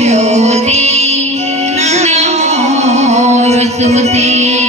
दीपज्योति नमोऽस्तु ते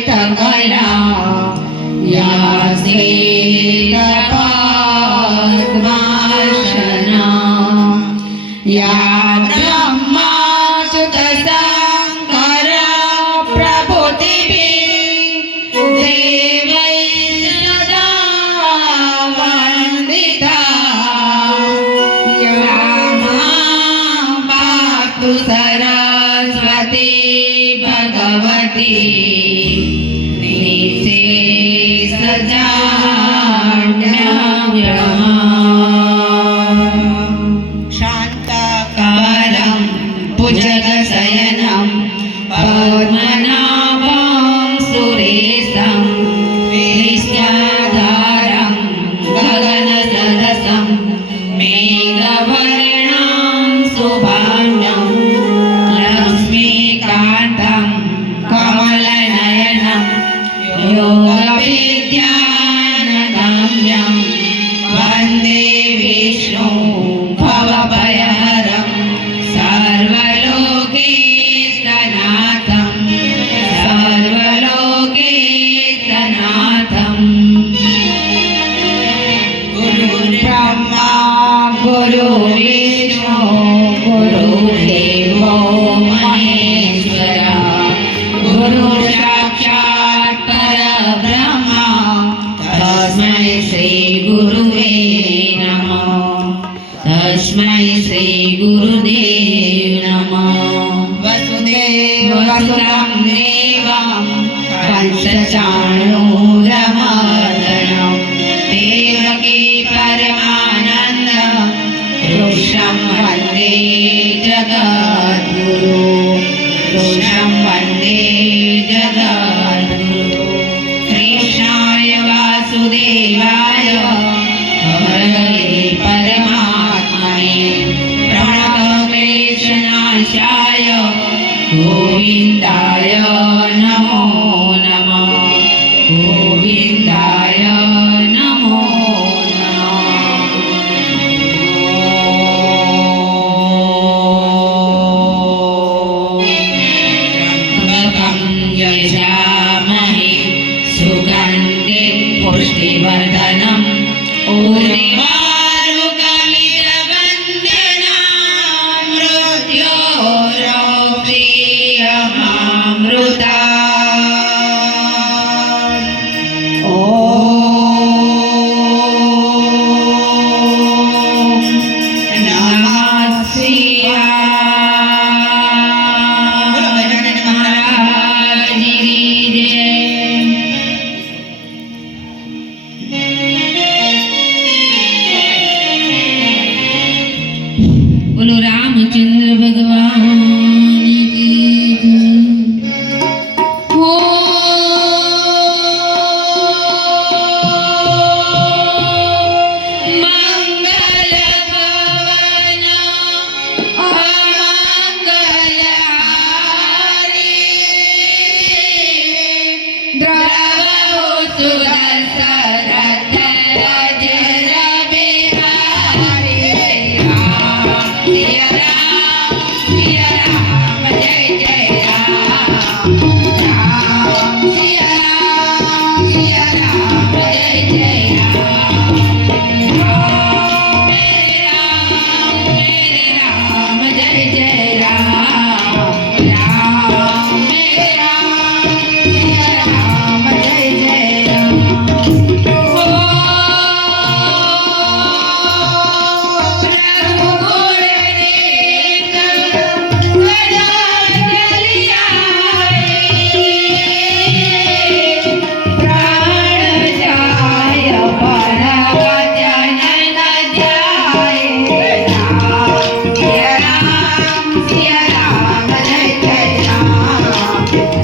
वीणावरदण्डमाण्डितकला या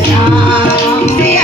감 사.